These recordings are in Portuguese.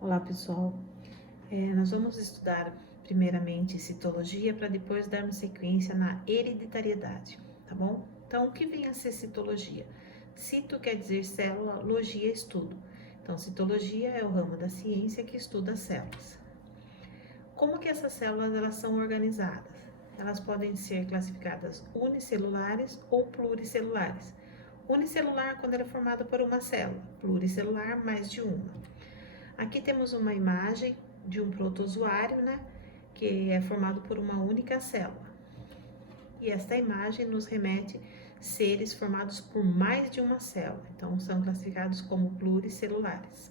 Olá, pessoal. Nós vamos estudar primeiramente citologia para depois darmos sequência na hereditariedade, tá bom? Então, o que vem a ser citologia? Cito quer dizer célula, logia, estudo. Então, citologia é o ramo da ciência que estuda as células. Como que essas células elas são organizadas? Elas podem ser classificadas unicelulares ou pluricelulares. Unicelular quando ela é formada por uma célula, pluricelular mais de uma. Aqui temos uma imagem de um protozoário, né, que é formado por uma única célula. E esta imagem nos remete seres formados por mais de uma célula, então são classificados como pluricelulares.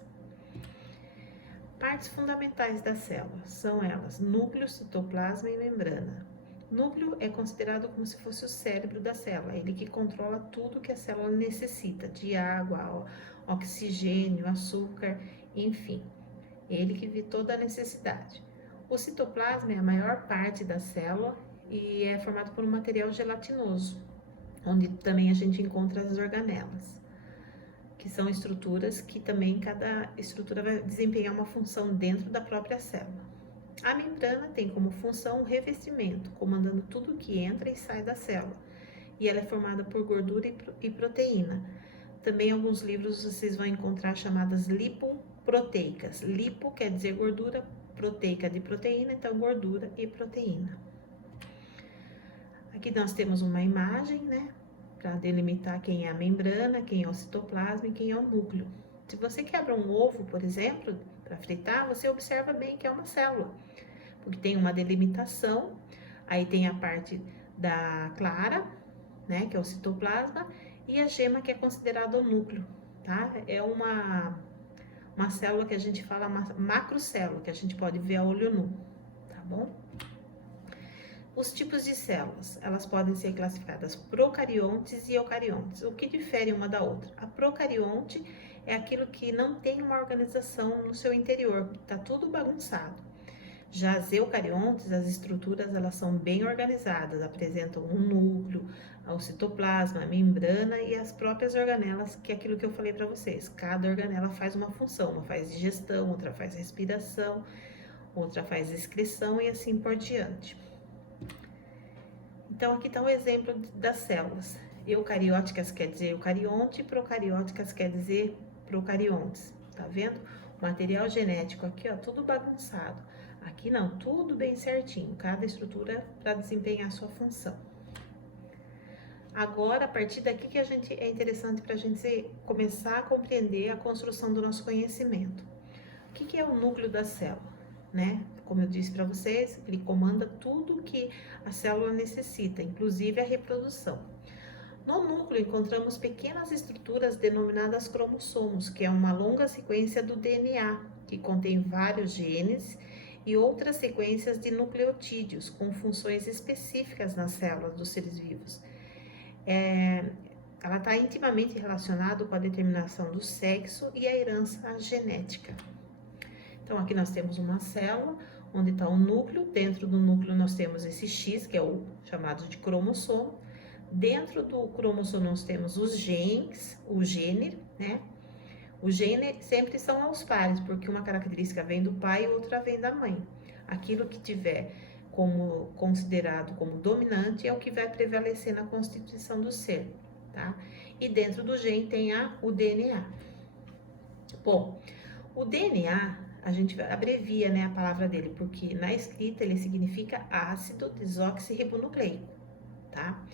Partes fundamentais da célula são elas: núcleo, citoplasma e membrana. Núcleo é considerado como se fosse o cérebro da célula, ele que controla tudo que a célula necessita, de água, oxigênio, açúcar, enfim. Ele que vê toda a necessidade. O citoplasma é a maior parte da célula e é formado por um material gelatinoso, onde também a gente encontra as organelas, que são estruturas que também cada estrutura vai desempenhar uma função dentro da própria célula. A membrana tem como função o revestimento, comandando tudo que entra e sai da célula, e ela é formada por gordura e proteína. Também em alguns livros vocês vão encontrar chamadas lipoproteicas. Lipo quer dizer gordura, proteica de proteína, então gordura e proteína. Aqui nós temos uma imagem, né, para delimitar quem é a membrana, quem é o citoplasma e quem é o núcleo. Se você quebra um ovo, por exemplo, para fritar, você observa bem que é uma célula, porque tem uma delimitação, aí tem a parte da clara, né, que é o citoplasma, e a gema, que é considerada o núcleo, tá? É uma célula que a gente fala macrocélula, que a gente pode ver a olho nu, tá bom? Os tipos de células, elas podem ser classificadas procariontes e eucariontes. O que difere uma da outra? A procarionte é aquilo que não tem uma organização no seu interior, tá tudo bagunçado. Já as eucariontes, as estruturas, elas são bem organizadas, apresentam um núcleo, o citoplasma, a membrana e as próprias organelas, que é aquilo que eu falei para vocês. Cada organela faz uma função, uma faz digestão, outra faz respiração, outra faz excreção e assim por diante. Então, aqui está um exemplo das células. Eucarióticas quer dizer eucarionte, procarióticas quer dizer procariontes. Tá vendo? O material genético aqui, ó, tudo bagunçado. Aqui não, tudo bem certinho, cada estrutura para desempenhar a sua função. Agora, a partir daqui que é interessante para a gente começar a compreender a construção do nosso conhecimento. O que é o núcleo da célula, né? Como eu disse para vocês, ele comanda tudo que a célula necessita, inclusive a reprodução. No núcleo encontramos pequenas estruturas denominadas cromossomos, que é uma longa sequência do DNA, que contém vários genes e outras sequências de nucleotídeos com funções específicas nas células dos seres vivos. Ela está intimamente relacionada com a determinação do sexo e a herança genética. Então, aqui nós temos uma célula, onde está o núcleo. Dentro do núcleo nós temos esse X, que é o chamado de cromossomo. Dentro do cromossomo nós temos os genes, o gene, né? Os genes sempre são aos pares, porque uma característica vem do pai e outra vem da mãe. Aquilo que tiver como considerado como dominante é o que vai prevalecer na constituição do ser, tá? E dentro do gene tem o DNA. Bom, o DNA, a gente abrevia, né, a palavra dele, porque na escrita ele significa ácido desoxirribonucleico, tá?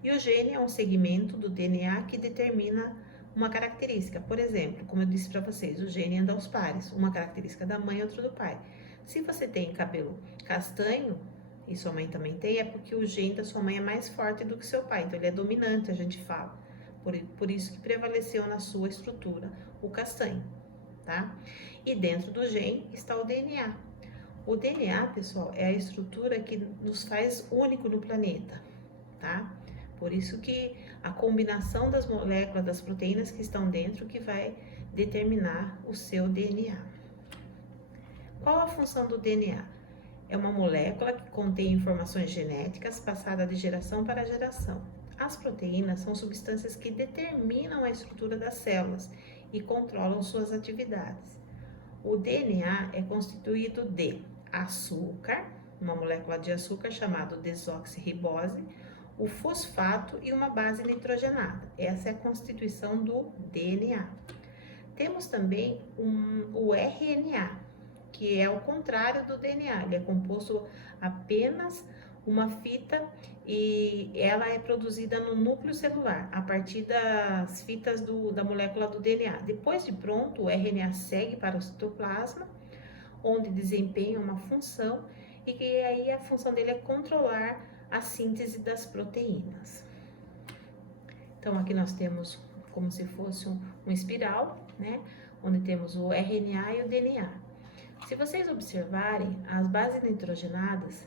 E o gene é um segmento do DNA que determina uma característica. Por exemplo, como eu disse para vocês, o gene anda aos pares, uma característica da mãe e outra do pai. Se você tem cabelo castanho, e sua mãe também tem, é porque o gene da sua mãe é mais forte do que seu pai, então ele é dominante, a gente fala. Por isso que prevaleceu na sua estrutura o castanho, tá? E dentro do gene está o DNA. O DNA, pessoal, é a estrutura que nos faz único no planeta, tá? Por isso que a combinação das moléculas, das proteínas que estão dentro, que vai determinar o seu DNA. Qual a função do DNA? É uma molécula que contém informações genéticas passadas de geração para geração. As proteínas são substâncias que determinam a estrutura das células e controlam suas atividades. O DNA é constituído de açúcar, uma molécula de açúcar chamada desoxirribose, o fosfato e uma base nitrogenada. Essa é a constituição do DNA. Temos também o RNA, que é o contrário do DNA. Ele é composto apenas uma fita e ela é produzida no núcleo celular, a partir das fitas da molécula do DNA. Depois de pronto, o RNA segue para o citoplasma, onde desempenha uma função e que aí a função dele é controlar a síntese das proteínas. Então, aqui nós temos como se fosse um espiral, né? Onde temos o RNA e o DNA. Se vocês observarem, as bases nitrogenadas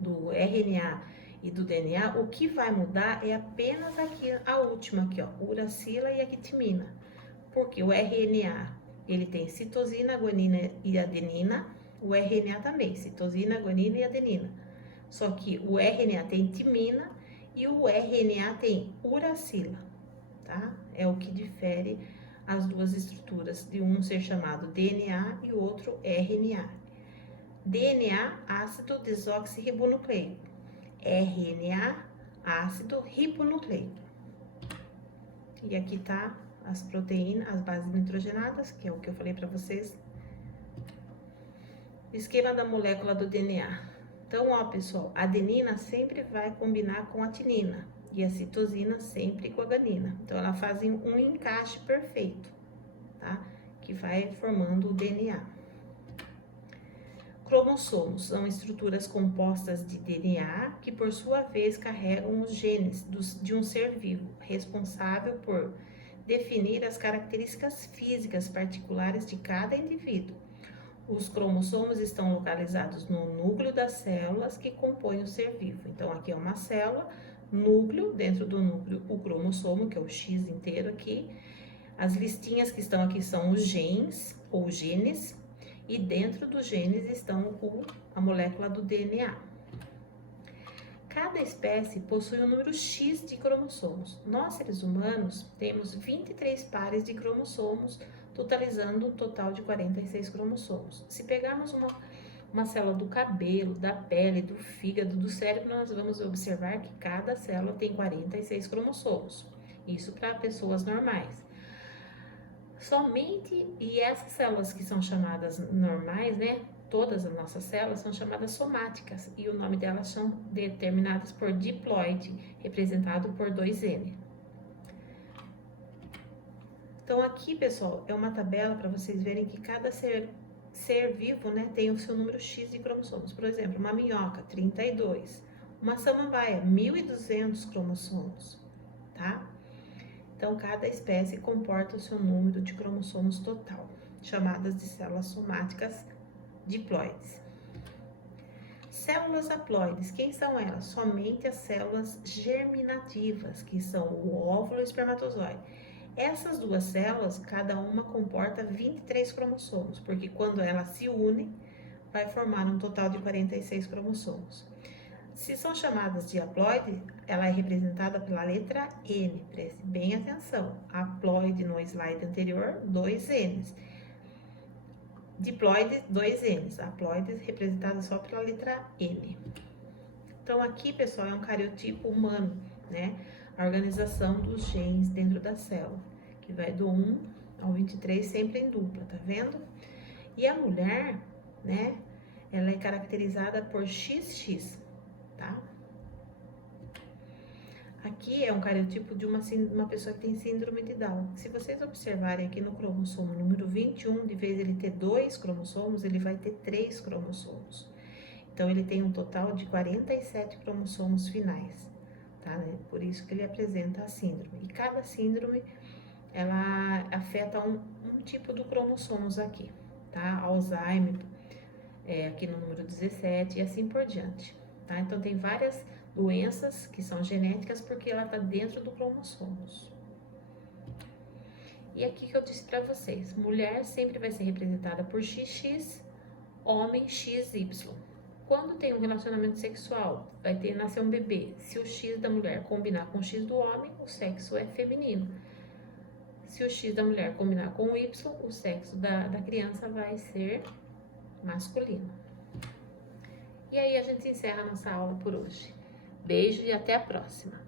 do RNA e do DNA, o que vai mudar é apenas aqui, a última aqui, ó, uracila e a quitimina. Porque o RNA, ele tem citosina, guanina e adenina, o RNA também, citosina, guanina e adenina. Só que o RNA tem timina e o RNA tem uracila, tá? É o que difere as duas estruturas, de um ser chamado DNA e o outro RNA. DNA, ácido desoxirribonucleico. RNA, ácido ribonucleico. E aqui tá as proteínas, as bases nitrogenadas, que é o que eu falei para vocês. Esquema da molécula do DNA. Então, ó, pessoal, a adenina sempre vai combinar com a timina e a citosina sempre com a guanina. Então, elas fazem um encaixe perfeito, tá? Que vai formando o DNA. Cromossomos são estruturas compostas de DNA que, por sua vez, carregam os genes de um ser vivo, responsável por definir as características físicas particulares de cada indivíduo. Os cromossomos estão localizados no núcleo das células que compõem o ser vivo. Então, aqui é uma célula, núcleo, dentro do núcleo o cromossomo, que é o X inteiro aqui. As listinhas que estão aqui são os genes, ou genes, e dentro dos genes estão a molécula do DNA. Cada espécie possui um número X de cromossomos. Nós, seres humanos, temos 23 pares de cromossomos, totalizando um total de 46 cromossomos. Se pegarmos uma célula do cabelo, da pele, do fígado, do cérebro, nós vamos observar que cada célula tem 46 cromossomos. Isso para pessoas normais. E essas células que são chamadas normais, né? Todas as nossas células são chamadas somáticas e o nome delas são determinadas por diploide, representado por 2N. Então, aqui, pessoal, é uma tabela para vocês verem que cada ser vivo, né, tem o seu número X de cromossomos. Por exemplo, uma minhoca, 32. Uma samambaia, 1.200 cromossomos, tá? Então, cada espécie comporta o seu número de cromossomos total, chamadas de células somáticas diploides. Células haploides, quem são elas? Somente as células germinativas, que são o óvulo e o espermatozoide. Essas duas células, cada uma comporta 23 cromossomos, porque quando elas se unem, vai formar um total de 46 cromossomos. Se são chamadas de haploide, ela é representada pela letra N, preste bem atenção. Haploide no slide anterior, 2 N's. Diploide, 2 N's. Haploide representada só pela letra N. Então, aqui, pessoal, é um cariotipo humano, né? A organização dos genes dentro da célula, que vai do 1 ao 23, sempre em dupla, tá vendo? E a mulher, né, ela é caracterizada por XX, tá? Aqui é um cariotipo de uma pessoa que tem síndrome de Down. Se vocês observarem aqui no cromossomo número 21, de vez ele ter 2 cromossomos, ele vai ter 3 cromossomos. Então, ele tem um total de 47 cromossomos finais. Tá, né? Por isso que ele apresenta a síndrome. E cada síndrome, ela afeta um tipo do cromossomos aqui, tá? Alzheimer, aqui no número 17 e assim por diante, tá? Então, tem várias doenças que são genéticas porque ela tá dentro do cromossomos. E aqui que eu disse para vocês, mulher sempre vai ser representada por XX, homem XY. Quando tem um relacionamento sexual, vai nascer um bebê. Se o X da mulher combinar com o X do homem, o sexo é feminino. Se o X da mulher combinar com o Y, o sexo da criança vai ser masculino. E aí a gente encerra a nossa aula por hoje. Beijo e até a próxima!